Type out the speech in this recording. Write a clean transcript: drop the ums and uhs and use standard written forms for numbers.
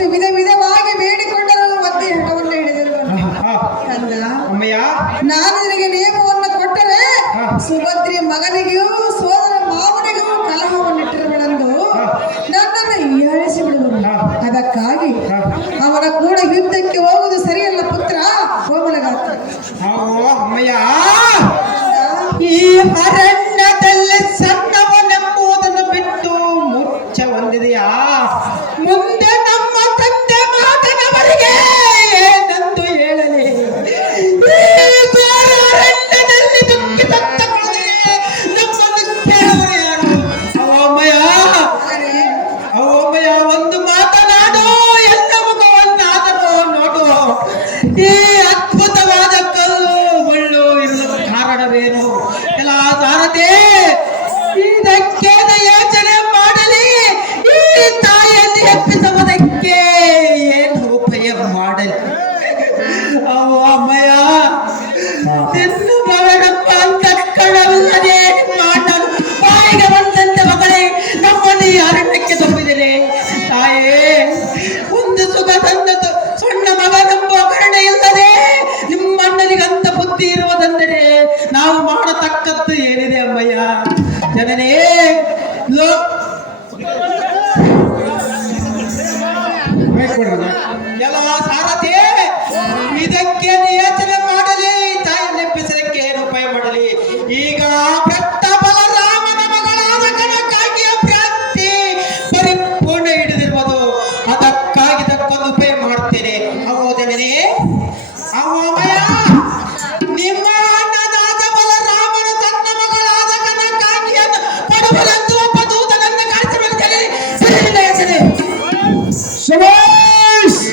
ಎಷ್ಟು ವಿಧ ವಿಧವಾಗಿ ಬೇಡಿಕೊಂಡರೂ ಮಧ್ಯೆ ಹಠವನ್ನು ಹಿಡಿದಿರುವನು. ಕಂದ, ನಾನು ನಿನಗೆ ನಿಯಮವನ್ನು ಕೊಟ್ಟರೆ ಸುಭದ್ರಿ ಮಗನಿಗೂ ಸೋದರ ಮಾವನಿಗೂ ಕಲಹವನ್ನಿಟ್ಟಿರುವಳೆಂದು ನನ್ನನ್ನು ಹೀಯಾಳಿಸಿ ಬಿಡುವನು. ಅದಕ್ಕಾಗಿ ಅವನ ಕೂಡ ಯುದ್ಧಕ್ಕೆ ಹೋಗುವುದು ಸರಿಯಲ್ಲ ಪುತ್ರ. ಕೋಮಲಗಾತ್ರ, ಈ ಅರಣ್ಯದಲ್ಲಿ ಸಣ್ಣವನೆಂಬುದನ್ನು ಬಿಟ್ಟು ಮುಚ್ಚ ಹೊಂದಿದೆಯಾ? ಮುಂದೆ ನಮ್ಮ ತಂದೆ ಮಾತನವರಿಗೆ ಏನಂದು ಹೇಳಲಿ? ಅರಣ್ಯದಲ್ಲಿ ದುಃಖಿತಂತ ನಮ್ಮನ್ನು ಕೇಳುವರು ಯಾರು? ಅವಮ್ಮಯ್ಯ ಒಂದು ಮಾತನಾಡು, ಎಲ್ಲ ಮುಖವನ್ನಾದರೂ ನೋಡು. ಈ ಅದ್ಭುತವಾದ ಕಲ್ಲು ಮುಳ್ಳು ಇರಲು ಕಾರಣವೇನು? ಎಲ್ಲ ಸಾರದೆ ಇದಕ್ಕೆ ಯೋಚನೆ ಮಾಡಲಿ. ಈ ತಾಯಿಯನ್ನು ಎಪ್ಪಿಸುವುದಕ್ಕೆ ಏನು ಉಪಾಯ ಮಾಡಲಿ? ಅಮ್ಮಯ್ಯ, ನಿನ್ನ ಮಗನಪ್ಪ ಅಂತ ಕಳವಲ್ಲದೆ ಮಾಡಲು ಬಾಯಿಗೆ ಬಂದಂತೆ ಮಗಳೇ ನಮ್ಮನ್ನು ಈ ಅರಣ್ಯಕ್ಕೆ ತುಂಬಿದರೆ ತಾಯೇ, ಒಂದು ಸುಖ ತಂದದ್ದು ಸಣ್ಣ ಮಗನೆಂಬ ಕಾರಣ ಇಲ್ಲದೆ ನಿಮ್ಮಣ್ಣನಿಗಂತ ಬುದ್ಧಿ ಇರುವುದೆಂದರೆ ನಾವು ಮಾಡತಕ್ಕದ್ದು ಏನಿದೆ ಅಮ್ಮಯ್ಯ? ಜನನೇ ಎಲ್ಲ ಸಾರಥಿ, ಇದಕ್ಕೆ ಯೋಚನೆ ಮಾಡಲಿ. ತಾಯಿ ನೆಪ್ಪಿಸಲಿಕ್ಕೆ ಏನು ಉಪಾಯ ಮಾಡಲಿ? ಈಗ ಭಕ್ತ ಬಲರಾಮನ ಮಗಳಾದ ಕನಕಾಗಿಯ ಪ್ರಾಪ್ತಿ ಪರಿಪೂರ್ಣ ಹಿಡಿದಿರುವುದು. ಅದಕ್ಕಾಗಿ ಇದಕ್ಕೊಂದು ಉಪಾಯ ಮಾಡ್ತೇನೆ. ಹೌದನೇ? ಅವಮಯ, ನಿಮ್ಮ ಅಣ್ಣನಾದ ಬಲರಾಮನ ತನ್ನ ಮಗಳಾದ ಕನಕಾಗಿಯನ್ನು ಪಡುವಲೆಂದು ಒಬ್ಬ ದೂತನನ್ನು ಕಳಿಸಬೇಕು. ಸರಿ ಯೋಚನೆ.